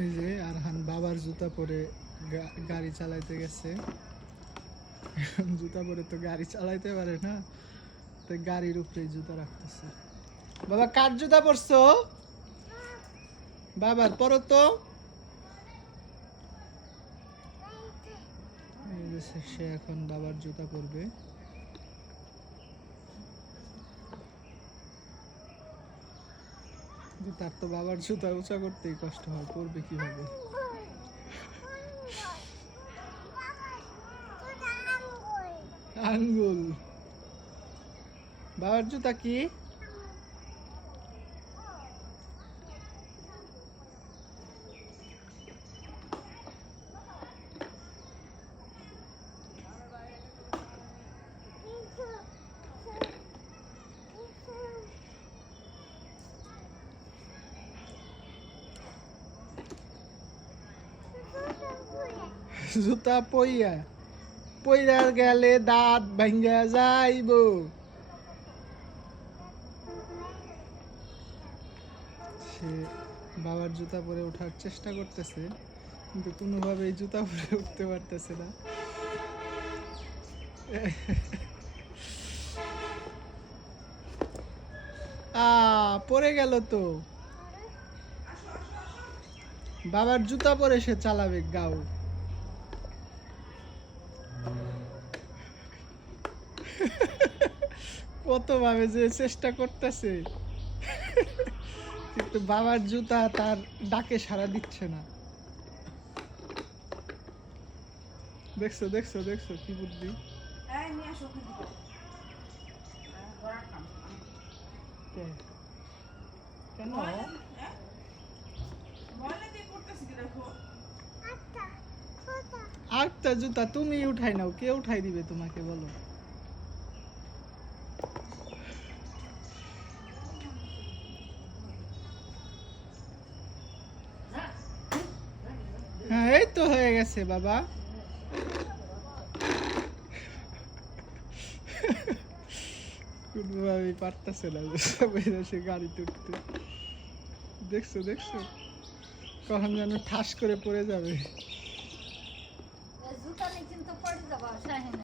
এই যে আরহান বাবার জুতা পরে গাড়ি চালাইতে গেছে। জুতা পরে তো গাড়ি চালাইতে পারে না, তো গাড়ির উপরেই জুতা রাখতেছে। বাবা কার জুতা পরছো? বাবার পরো তো। সে এখন বাবার জুতা পরবে। তার তো বাবার জুতা উঁচা করতেই কষ্ট হয়, পরবে কিভাবে? আঙ্গুল। বাবার জুতা কি? জুতা পইরা গেলে দাঁত ভাঙ্গা যাইব। সে বাবার জুতা পরে ওঠার চেষ্টা করতেছে, কিন্তু কোনোভাবেই জুতা পরে উঠতে পারতেছে না। পরে গেল তো। বাবার জুতা পরে সে চালাবে গাও। কত ভাবে যে চেষ্টা করতেছে, কিন্তু বাবার জুতা তার ডাকে সাড়া দিচ্ছে না। দেখছো দেখছো দেখছো কি বুদ্ধি। কেন আরেকটা জুতা তুমি উঠাই নাও, কে উঠাই দিবে তোমাকে বলো? হ্যাঁ এই তো হয়ে গেছে বাবা। কোনোভাবেই পারতেছে না সে গাড়িতে উঠতে। দেখছো দেখছো কখন যেন ঠাস করে পড়ে যাবে।